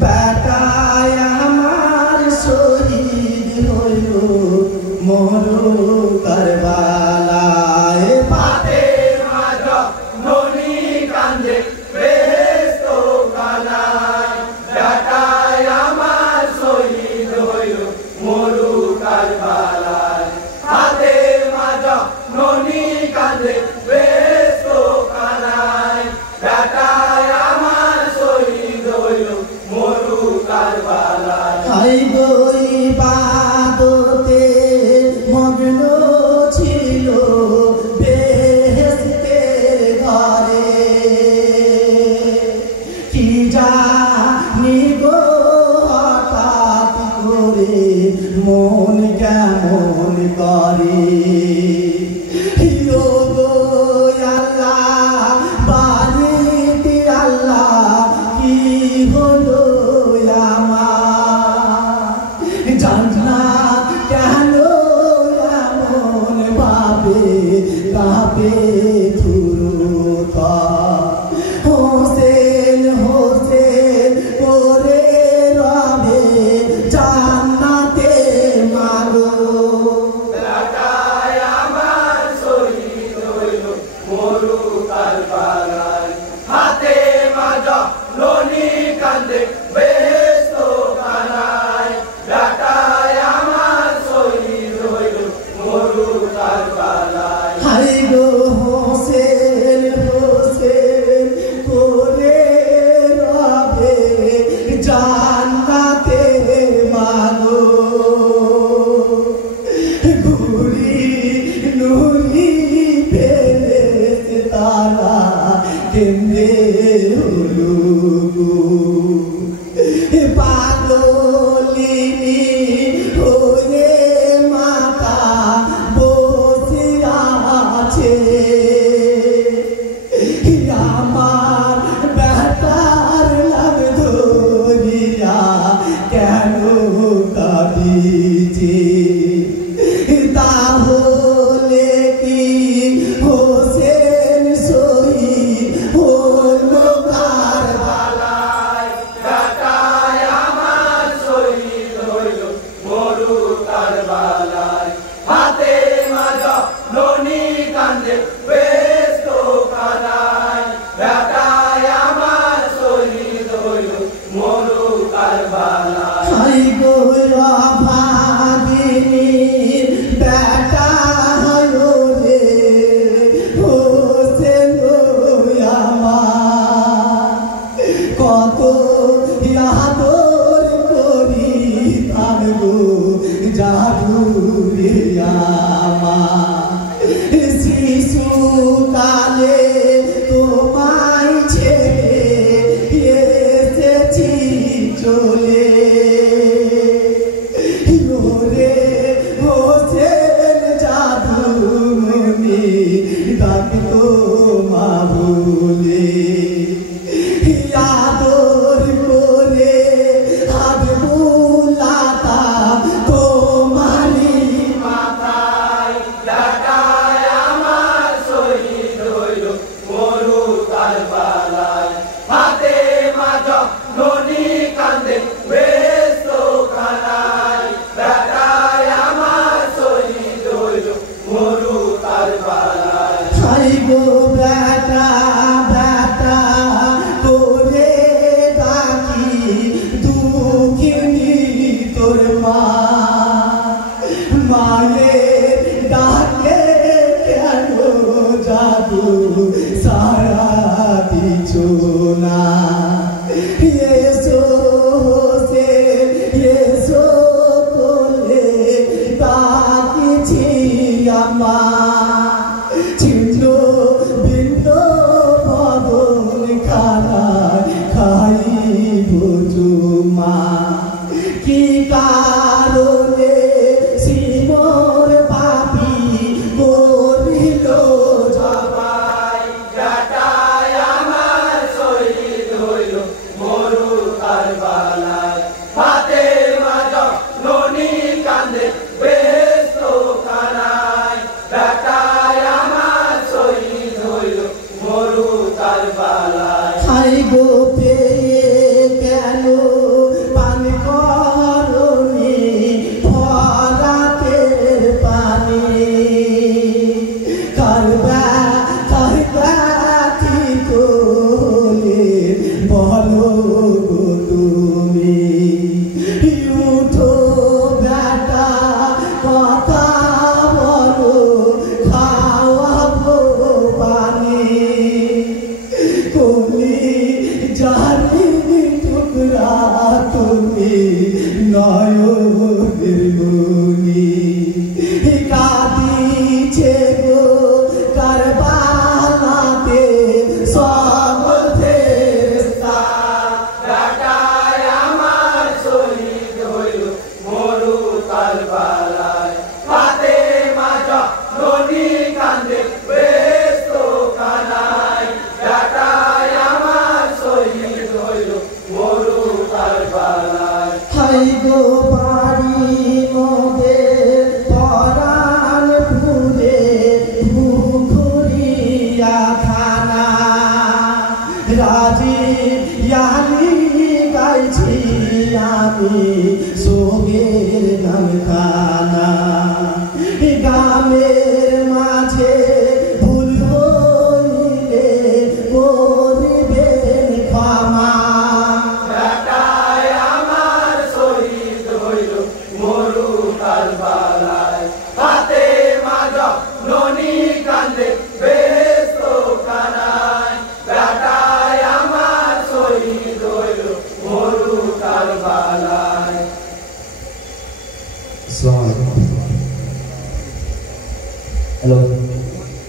বেটায় আমার শহীদ হইল মরু কারবালায় ফাতেমা জননী কান্দে বেহেশত খানায় বেটায় আমার শহীদ হইল মরু কারবালায় ফাতেমা জননী কান্দে বেহেশত খানায় বেটায় আমার শহীদ হইল মরু কারবালায় আই গই বাদতে মগ্ন ছিল বেহেশতের ঘরে কি জানি গো হঠাৎ করে মন কেমন করে বাড়িতে আল্লাহ কি হলো জান্নাত কেন এমন ভাবে কাঁপে থুরুতা হোসেন হোসেন করে রবে জান্নাতে মাগো বেটায় আমার শহীদ হইল মরু কারবালায় ফাতেমা জননী কান্দে বেহেশত খানায় বেটায় আমার শহীদ হইল মরু কারবালায় হাই গো হোসেন হোসেন করে রবে জান্নাতে মাগো ঘুরি নুরি ফেরেশতারা কেমনে হলো গো পাগলিনী হয়ে মাতা বসে আছে আমার বেটার লাভ ধরিয়া কেন কাঁদিছে তাহলে কি হোসেন শহীদ হলো কারবালায় বেটায় আমার শহীদ হইল মরু কারবালায় ফাতেমা জননী কান্দে বেহেশত খানায় বেটায় আমার শহীদ হইল মরু কারবালায় হাই গো ভাগিনীর বেটা হলো রে হোসেন আমার কত আদর করি থাকবো জাদু রে আমার শিশুকালে তোমায় ছেড়ে এসেছি চলে রে হোসেন জাদু মনি ডাকতো মা বলে আদর করে গো তুমি উঠো বেটা কথা বলো খাওয়াবো পানি কলি জানি টুকরা তুমি নয়নের মনি কাঁদিছে গো কারবালাতে সব ফেরেশতা বেটায় আমার শহীদ হইল মরু কারবালায় ফাতেমা জননী কান্দে ব্যস্ত কানায় বেটায় আমার শহীদ হইল মরু কারবালায় হাই গো বাড়ি মোদের পরাণ পুরে ভুখুরিয়া থানা রাজীব ইয়ালি গাইছি আমি সোগের নাম খানা গ্রামের মাঝে ভুল হইলে করিবেন ক্ষমা বেটায় আমার শহীদ হইল মরু কারবালায় ফাতেমা জননী কান্দে ব্যস্ত কানায় বেটায় আমার শহীদ হইল মরু কারবালায়। আসসালামু আলাইকুম। হ্যালো।